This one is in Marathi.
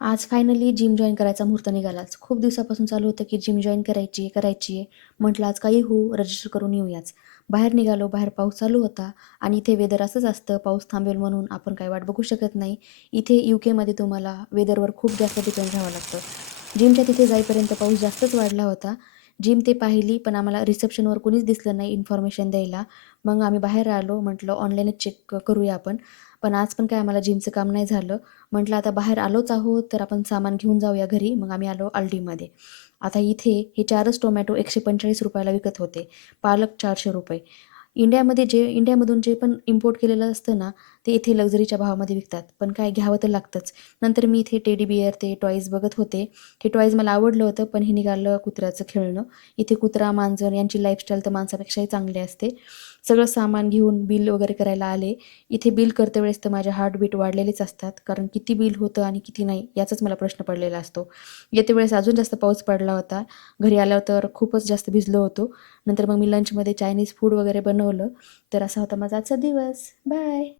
आज फायनली जिम जॉइन करायचा मुहूर्त निघालाच. खूप दिवसापासून चालू होतं की जिम जॉइन करायची आहे. म्हटलं आज काही होऊ, रजिस्टर करून येऊयाच. बाहेर निघालो, बाहेर पाऊस चालू होता आणि इथे वेदर असंच असतं, पाऊस थांबेल म्हणून आपण काही वाट बघू शकत नाही. इथे UK तुम्हाला वेदरवर खूप जास्त डिपेंड राहावं लागतं. जिमच्या तिथे जाईपर्यंत पाऊस जास्तच वाढला होता. जिम ते पाहिली, पण आम्हाला रिसेप्शनवर कोणीच दिसलं नाही इन्फॉर्मेशन द्यायला. मग आम्ही बाहेर आलो. म्हटलं ऑनलाईनच चेक करूया आपण. पण आज पण काय आम्हाला जिमचं काम नाही झालं. म्हटलं आता बाहेर आलोच आहोत, तर आपण सामान घेऊन जाऊया घरी. मग आम्ही आलो Aldiमध्ये. आता इथे हे 4च टोमॅटो ₹145 ला विकत होते. पालक ₹400. इंडियामधून जे पण इम्पोर्ट केलेलं असतं ना, ते इथे लक्झरीच्या भावामध्ये विकतात. पण काय घ्यावं तर लागतंच. नंतर मी इथे टेडी बिअर ते टॉयज बघत होते. हे टॉयज मला आवडलं होतं, पण हे निघालं कुत्र्याचं खेळणं. इथे कुत्रा, मांजर यांची लाईफस्टाईल तर माणसापेक्षाही चांगली असते. सगळं सामान घेऊन बिल वगैरे करायला आले. इथे बिल करते वेळेस तर माझ्या हार्टबीट वाढलेलेच असतात, कारण किती बिल होतं आणि किती नाही याचाच मला प्रश्न पडलेला असतो. येते वेळेस अजून जास्त पाऊस पडला होता. घरी आल्यावर तर खूपच जास्त भिजलो होतो. नंतर मग मी लंचमध्ये चायनीज फूड वगैरे बनवलं. तर असा होता माझा आजचा दिवस. बाय.